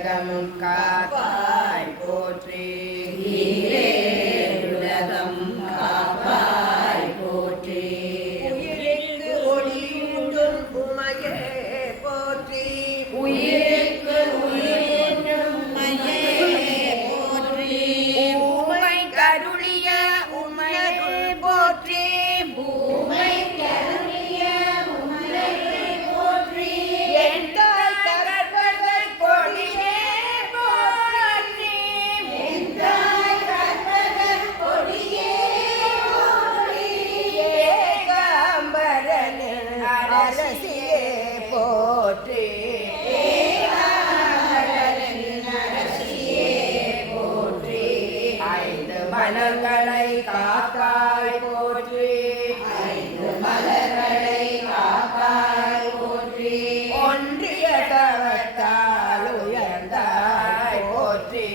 உலகமும் காப்பாய் போற்றி உலகம் காப்பாய் போற்றி உயிருக்கு ஒளியூட்டும் உமையே போற்றி உயிருக்கு ஒளியூட்டும் உமையே போற்றி ஊமை கருளிய உமையே போற்றி ஊமை கருளிய உமையே போற்றி என் தாய் கற்பக கொடியே போற்றி என் தாய் கற்பக கொடியே போற்றி ஏகாம்பரனின் அரசியே போற்றி ஏகாம்பரனின் அரசியே போற்றி ஐந்து மலர்களை காக்காய் போற்றி ஐந்து மலர்களை காக்காய் போற்றி ஒன்றிய தவத்தால் உயர்ந்தாய் போற்றி